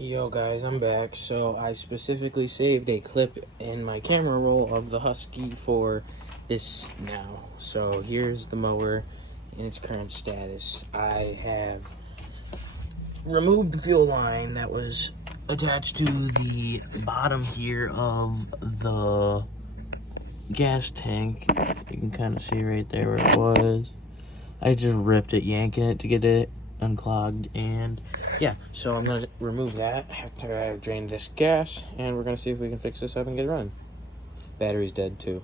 Yo guys, I'm back. So I specifically saved a clip in my camera roll of the Husky for this now. So here's the mower in its current status. I have removed the fuel line that was attached to the bottom here of the gas tank. You can kind of see right there where it was. I just ripped it, yanking it to get it unclogged, and yeah, so I'm gonna remove that after I've drained this gas, and we're gonna see if we can fix this up and get it running. Battery's dead too.